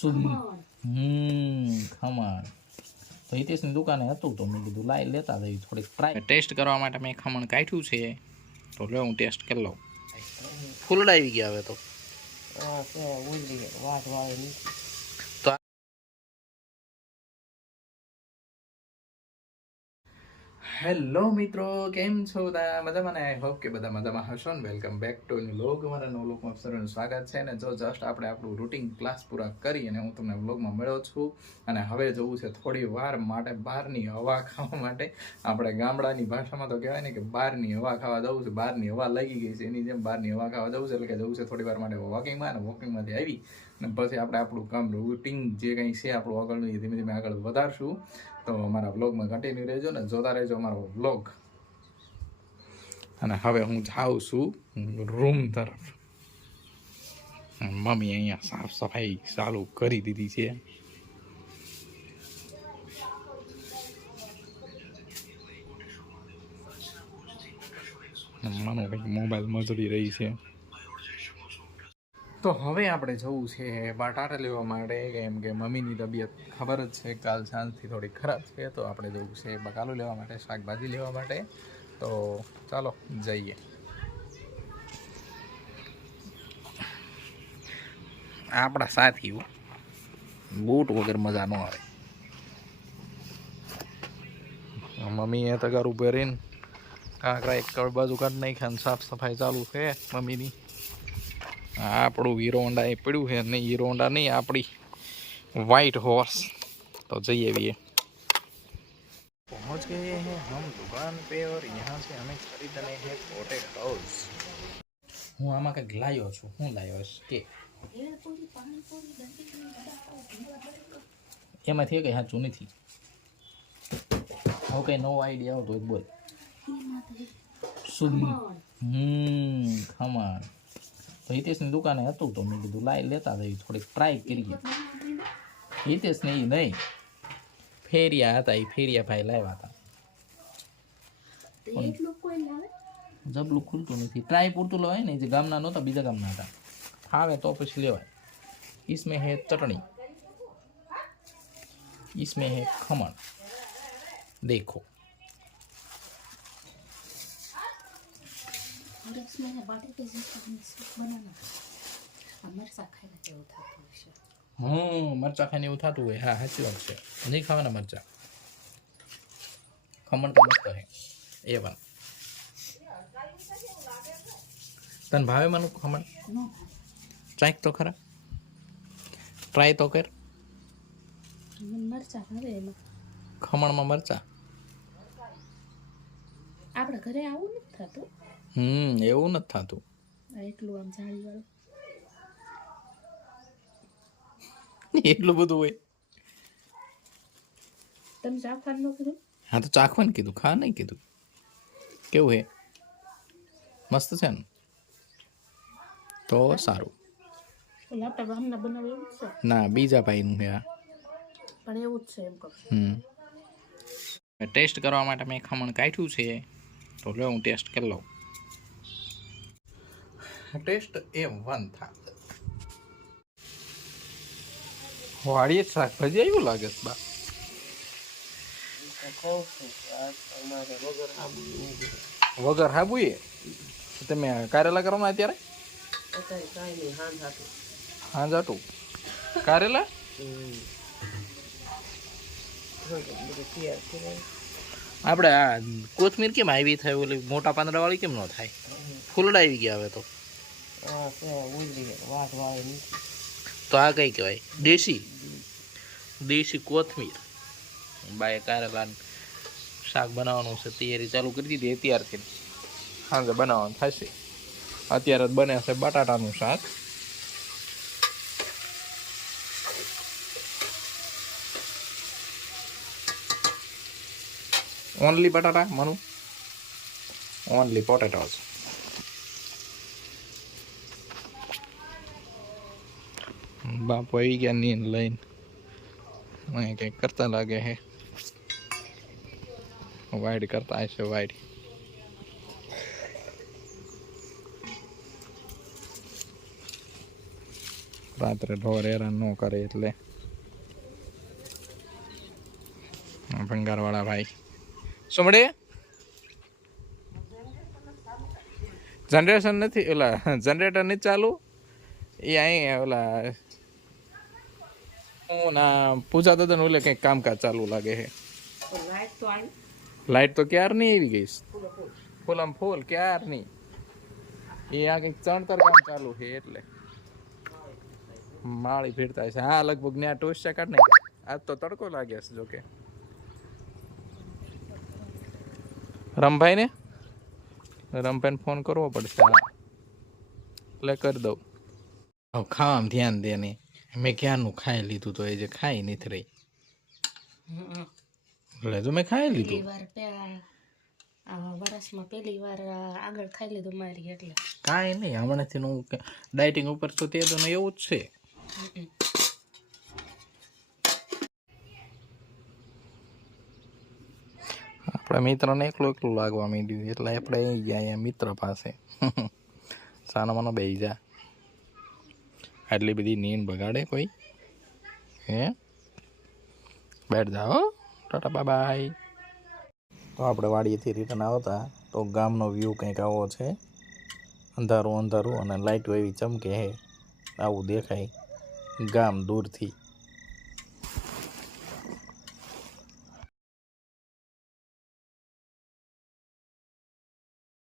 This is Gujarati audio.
સુધી ખમણ તો હિતેશની દુકાને હતું તો મેં કીધું લાઈ લેતા જઈએ થોડીક ટ્રાય ટેસ્ટ કરવા માટે મેં ખમણ કાઢ્યું છે તો લે હું ટેસ્ટ કરી લઉં. ફૂલડા આવી ગયા હવે તો. તો હેલો મિત્રો, કેમ છો બધા મજામાં? આઈ હોપ કે બધા મજામાં હશો ને. Welcome back to new vlog. અમારા નવો વ્લોગમાં સર્વનું સ્વાગત છે ને જો જસ્ટ આપણે આપણું રૂટીન ક્લાસ પૂરા કરી અને હું તમને વ્લોગમાં મળ્યો છું અને હવે જવું છે થોડી વાર માટે બહારની હવા ખાવા માટે. આપણે ગામડાની ભાષામાં તો કહેવાય ને કે બહારની હવા ખાવા જવું છે. બહારની હવા લાગી ગઈ છે એની જેમ બહારની હવા ખાવા જવું છે એટલે કે જવું છે થોડી વાર માટે વોકિંગમાં અને વોકિંગમાંથી આવી અને પછી આપણે આપણું કામ રૂટીન જે કંઈ છે આપણું આગળનું એ ધીમે ધીમે આગળ વધારશું. તો અમારા વ્લોગમાં કન્ટિન્યુ રહેજો ને જોતા રહેજો અમારો વ્લોગ. અને હવે હું જાઉં છું રૂમ તરફ. મમ્મી અહીંયા સાફ સફાઈ ચાલુ કરી દીધી છે. માનો કંઈક મોબાઈલ મજડી રહી છે. તો હવે આપણે જવું છે બટાટા લેવા માટે, કેમ કે મમ્મીની તબિયત ખબર જ છે કાલ સાંજથી થોડી ખરાબ છે. તો આપણે જવું છે બકાલું લેવા માટે, શાકભાજી લેવા માટે. તો ચાલો જઈએ. આપણા સાથીઓ બૂટ વગર મજા ન આવે. મમ્મીએ તગારું ભરીને કાંકરા એક બાજુ કાઢી નાખ્યા અને સાફ સફાઈ ચાલુ છે મમ્મીની. આપણું હીરો હોન્ડા એ પડ્યું છે નહીં, હીરો હોન્ડા નહીં, આપણી વ્હાइट हॉर्स. तो जाइए भी पहुंच गए हैं हम दुकान पे और यहाँ से हमें खरीदने हैं पोटैटोज. હું આમાં કંઈક લાવ્યો છું. હું લાવ્યો કે એમાંથી કંઈ સાચું નથી. હવે કંઈ નવો આઈડિયા આવતો હોય બોલ. સુધી ખમણ તો હિતેશની દુકાને હતું તો મેં કીધું લાઈ લેતા જઈએ થોડીક ટ્રાય કરીએ. હિતેશ ને એ નહીં, ફેરિયા હતા, એ ફેરિયા ભાઈ લાવ્યા હતા. જબલું ખુલતું નથી. ટ્રાય પૂરતું લેવાય ને, જે ગામના નહોતા બીજા ગામના હતા. ફાવે તો પછી લેવાય. इसमें है चटनी, इसमें है खमण. देखो મરચા ખાઈને એવું થતું હોય. હા સાચી વાત છે. નહીં ખાવાના મરચા. ખમણ તો મસ્ત હે એ પણ. તને ભાવે માનું ખમણ? ટ્રાય તો ખરા, ટ્રાય તો કર. ખમણમાં મરચા આપણા ઘરે આવું નથી થતું. એવું નથી થતું. એટલું આમ જાળી વાળું એટલું બધું હોય. તમે ચાખવાનું કીધું? હા તો ચાખવાનું કીધું, ખા નહીં કીધું. કેવું હે? મસ્ત છે ને? તો સારું. આપણા ગામના બનાવે એવું જ છે? ના, બીજા ભાઈનું છે આ. પણ એવું જ છે એમ કહું. ટેસ્ટ કરવા માટે મેં ખમણ કાઢ્યું છે તો લે હું ટેસ્ટ કરી લઉં. ટેસ્ટ A1 था. વાડીએ શાકભાજી આવ્યું લાગે છે બા. વગર હાબુ એ તમે કારેલા કરો ને અત્યારે? હા જાટું કારેલા આપણે આ કોથમીર કેમ આવી થાય? ઓલી મોટા પાંદડા વાળી કેમ ન થાય? ફૂલડા આવી ગયા હવે તો. તો આ કઈ કહેવાય? દેશી કોથમીર. બાય કારેલા શાક બનાવવાનું છે, તૈયારી ચાલુ કરી દીધી અત્યારથી. સાંજે બનાવવાનું થશે. અત્યારે જ બને છે બટાટાનું શાક. ઓનલી બટાટા માનું, ઓનલી પોટેટોસ. બાપુ આવી ગયા નીંદ લઈને. અહીં કંઈક કરતા લાગે છે. વાઈડ કરતા હશે વાઈડ. રાત્રે ઢોર હેરાન ન કરે એટલે ભંગારવાળા ભાઈ શું મળે જનરેશન નથી ઓલા જનરેટર નથી ચાલુ એ અહીં ઓલા હું ના પૂજા દાદા ઓલે કંઈક કામકાજ ચાલુ લાગે છે લાઈટ તો ક્યાર નહીં આવી ગઈ ફૂલમ ફૂલ ક્યાર નહીં એ આ કંઈક ચણતર કામ ચાલુ છે એટલે માળી ફેરતા છે હા લગભગ ત્યાં ટોસ્ટ કાઢ ને આજ તો તડકો લાગે છે જોકે રમભાઈ ને ફોન કરવો પડશે એટલે કરી દઉં હવે ખાવામાં ધ્યાન દે ને મેં ક્યારનું ખાઈ લીધું તો એ જે ખાઈ નથી રહી એટલે તો મેં ખાઈ લીધું વર્ષમાં પહેલી વાર આગળ ખાઈ લીધું મારી એટલે કાંઈ નહીં હમણાંથી હું ડાયટિંગ ઉપર તો તે તો એવું જ છે આપણા મિત્રને એકલું લાગવા માંડ્યું એટલે આપણે અહીં ગયા અહીંયા મિત્ર પાસે સાનો બેહી જા આટલી બધી નીંદ બગાડે કોઈ હે બેઠ જાઓ ટાટા બાય બાય તો આપણે વાડીએથી રિટર્ન આવતા તો ગામનો વ્યૂ કંઈક આવો છે અંધારું અને લાઇટો એવી ચમકે હે આવું દેખાય ગામ દૂરથી